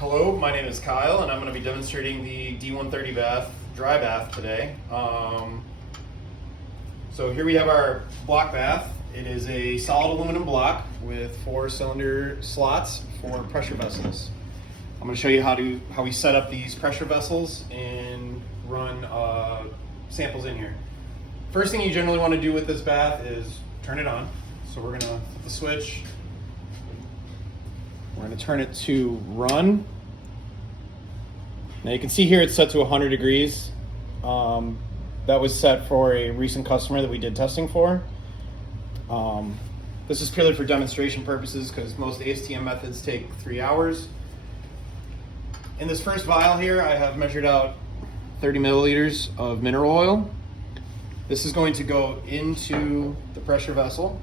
Hello, my name is Kyle and I'm going to be demonstrating the D130 bath, dry bath today. So here we have our block bath. It is a solid aluminum block with 4-cylinder slots for pressure vessels. I'm going to show you how we set up these pressure vessels and run samples in here. First thing you generally want to do with this bath is turn it on. So we're going to flip the switch. We're going to turn it to run. Now you can see here it's set to 100 degrees. That was set for a recent customer that we did testing for. This is purely for demonstration purposes because most ASTM methods take 3 hours. In this first vial here, I have measured out 30 milliliters of mineral oil. This is going to go into the pressure vessel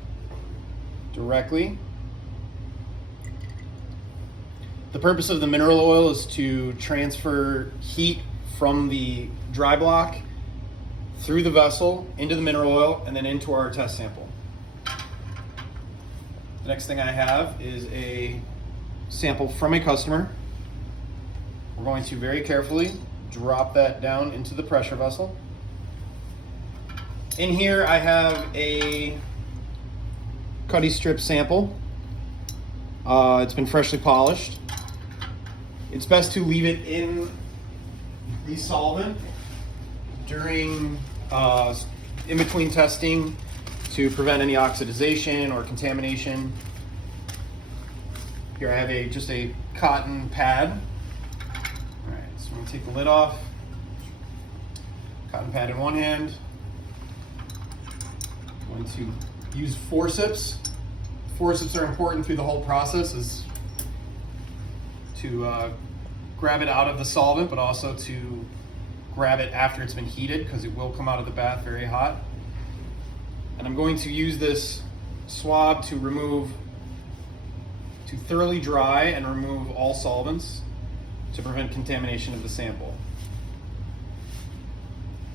directly. The purpose of the mineral oil is to transfer heat from the dry block through the vessel into the mineral oil and then into our test sample. The next thing I have is a sample from a customer. We're going to very carefully drop that down into the pressure vessel. In here I have a CuDDI strip sample. It's been freshly polished. It's best to leave it in the solvent during in between testing to prevent any oxidization or contamination. Here I have just a cotton pad. All right, so I'm going to take the lid off. Cotton pad in one hand. I'm going to use forceps. Forceps are important through the whole process, is to grab it out of the solvent, but also to grab it after it's been heated because it will come out of the bath very hot. And I'm going to use this swab to thoroughly dry and remove all solvents to prevent contamination of the sample.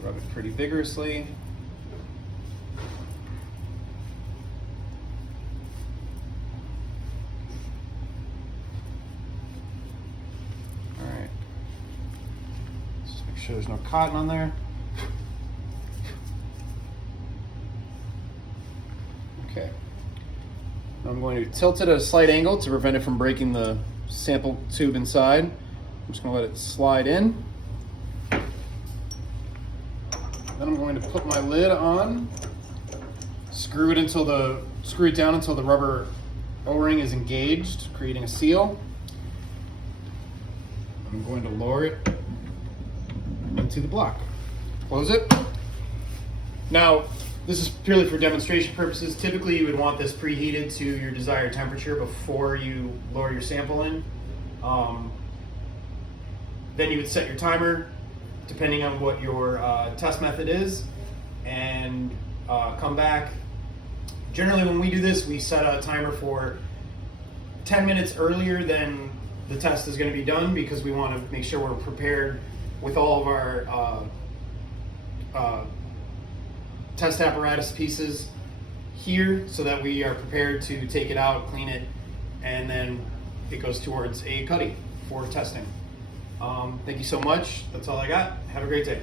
Rub it pretty vigorously. Make sure there's no cotton on there. Okay. Now I'm going to tilt it at a slight angle to prevent it from breaking the sample tube inside. I'm just going to let it slide in. Then I'm going to put my lid on, screw it down until the rubber O-ring is engaged, creating a seal. I'm going to lower it into the block. Close it. Now, this is purely for demonstration purposes. Typically, you would want this preheated to your desired temperature before you lower your sample in. Then you would set your timer, depending on what your test method is, and come back. Generally, when we do this, we set a timer for 10 minutes earlier than the test is going to be done because we want to make sure we're prepared with all of our test apparatus pieces here so that we are prepared to take it out, clean it, and then it goes towards a CuDDI for testing. Thank you so much. That's all I got. Have a great day.